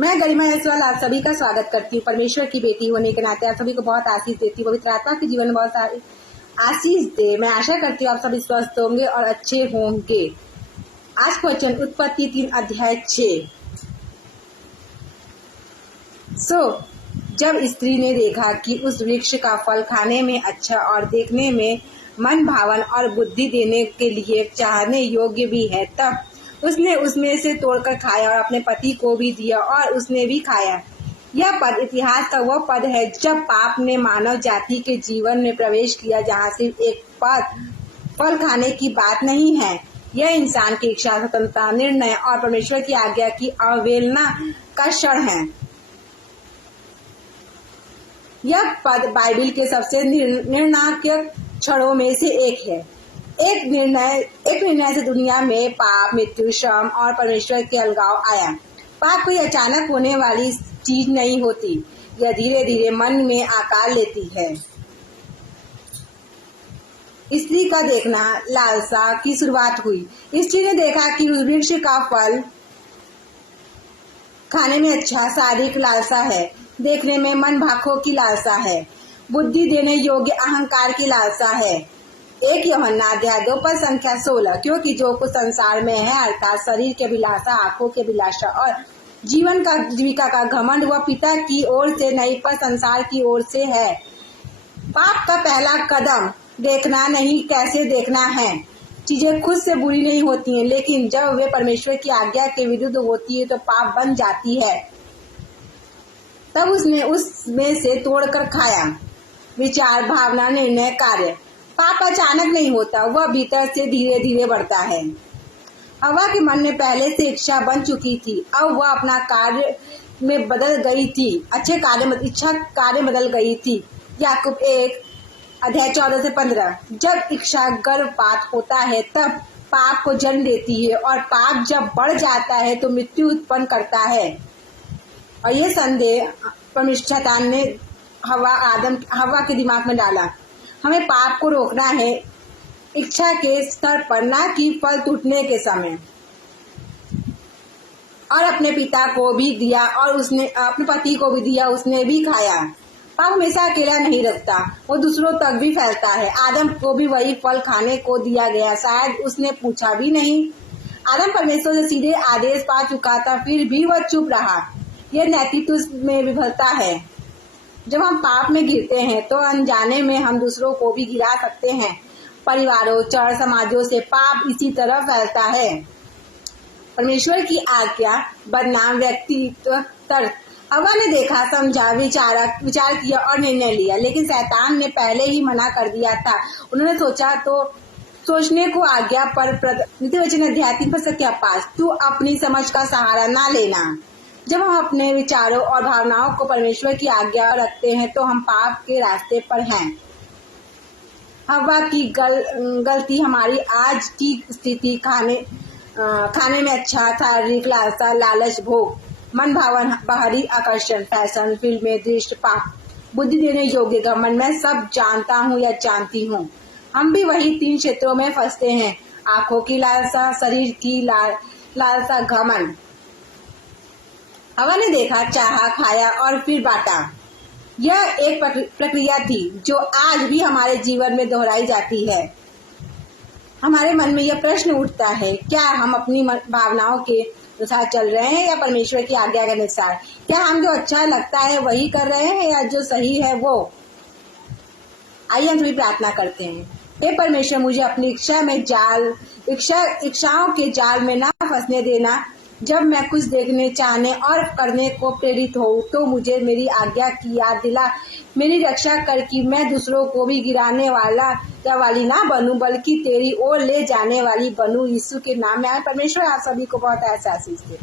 मैं गरिमा जायसवाल आप सभी का स्वागत करती हूँ। परमेश्वर की बेटी होने के नाते आप सभी को बहुत आशीष देती हूँ। पवित्र आत्मा के जीवन में बहुत सारी आशीष दे। मैं आशा करती हूँ आप सभी स्वस्थ होंगे और अच्छे होंगे। आज का वचन उत्पत्ति 3:6। जब स्त्री ने देखा कि उस वृक्ष का फल खाने में अच्छा और देखने में मन भावन और बुद्धि देने के लिए चाहने योग्य भी है, तब उसने उसमें से तोड़कर खाया और अपने पति को भी दिया और उसने भी खाया। यह पद इतिहास का वह पद है जब पाप ने मानव जाति के जीवन में प्रवेश किया, जहाँ सिर्फ एक फल खाने की बात नहीं है। यह इंसान की इच्छा, स्वतंत्रता, निर्णय और परमेश्वर की आज्ञा की अवहेलना का क्षण है। यह पद बाइबल के सबसे निर्णायक क्षणों में से एक है। एक निर्णय से दुनिया में पाप, मृत्यु, श्रम और परमेश्वर के अलगाव आया। पाप कोई अचानक होने वाली चीज नहीं होती, यह धीरे धीरे मन में आकार लेती है। स्त्री का देखना लालसा की शुरुआत हुई। स्त्री ने देखा कि उस वृक्ष का फल खाने में अच्छा, शारीरिक लालसा है, देखने में मन भाखों की लालसा है, बुद्धि देने योग्य अहंकार की लालसा है। 1 यूहन्ना अध्याय 2 पद संख्या 16। क्योंकि जो कुछ संसार में है, अर्थात शरीर के अभिलाषा, आंखों के अभिलाषा और जीविका का घमंड, वह पिता की ओर से नहीं पर संसार की ओर से है। पाप का पहला कदम देखना नहीं, कैसे देखना है। चीजें खुद से बुरी नहीं होती हैं, लेकिन जब वे परमेश्वर की आज्ञा के विरुद्ध होती है तो पाप बन जाती है। तब उसने उसमें से तोड़कर खाया। विचार, भावना, निर्णय, कार्य। पाप अचानक नहीं होता, वह भीतर से धीरे धीरे बढ़ता है। हवा के मन में पहले से इच्छा बन चुकी थी, अब वह अपना कार्य में बदल गई थी, इच्छा कार्य बदल गई थी। याकूब 1 अध्याय 14 से 15। जब इच्छा गर्भपात होता है तब पाप को जन्म देती है, और पाप जब बढ़ जाता है तो मृत्यु उत्पन्न करता है। और ये संदेह परमेश्वर शैतान ने हवा के दिमाग में डाला। हमें पाप को रोकना है इच्छा के स्तर पर, ना कि फल टूटने के समय। और अपने पिता को भी दिया और उसने अपने पति को भी दिया, उसने भी खाया। पाप हमेशा अकेला नहीं रखता, वो दूसरों तक भी फैलता है। आदम को भी वही फल खाने को दिया गया, शायद उसने पूछा भी नहीं। आदम परमेश्वर से सीधे आदेश पा चुका था, फिर भी वह चुप रहा। यह नैतिकता में विफलता है। जब हम पाप में गिरते हैं तो अनजाने में हम दूसरों को भी गिरा सकते हैं। परिवारों, चर्च, समाजों से पाप इसी तरह फैलता है। परमेश्वर की आज्ञा बदनाम व्यक्तित्व तर्क। हवा ने देखा, समझा, विचार किया और निर्णय लिया, लेकिन शैतान ने पहले ही मना कर दिया था। उन्होंने सोचा तो सोचने को आज्ञा पर वचन अध्याय 3 पद संख्या 5। तू अपनी समझ का सहारा ना लेना। जब हम अपने विचारों और भावनाओं को परमेश्वर की आज्ञा रखते हैं तो हम पाप के रास्ते पर हैं। हवा की गलती हमारी आज की स्थिति खाने में अच्छा, शारीरिक लालसा, लालच, भोग, मन भावन, बाहरी आकर्षण, फैशन, फिल्में, दृश्य, पाप, बुद्धि देने योग्य घमंड, मैं सब जानता हूँ या जानती हूँ। हम भी वही 3 क्षेत्रों में फंसते हैं। आंखों की लालसा, शरीर की लालसा, घमंड। हवा ने देखा, चाहा, खाया और फिर बांटा। यह एक प्रक्रिया थी जो आज भी हमारे जीवन में दोहराई जाती है। हमारे मन में यह प्रश्न उठता है, क्या हम अपनी भावनाओं के अनुसार चल रहे हैं या परमेश्वर की आज्ञा के अनुसार? क्या हम जो अच्छा लगता है वही कर रहे हैं या जो सही है वो? आइए हम सभी प्रार्थना करते हैं। हे परमेश्वर, मुझे अपनी इच्छाओं के जाल में ना फंसने देना। जब मैं कुछ देखने, चाहने और करने को प्रेरित हो तो मुझे मेरी आज्ञा की याद दिला। मेरी रक्षा कर कि मैं दूसरों को भी गिराने वाला या वाली ना बनूं, बल्कि तेरी ओर ले जाने वाली बनूं। यीशु के नाम में परमेश्वर आप सभी को बहुत ऐसा आशीष दे।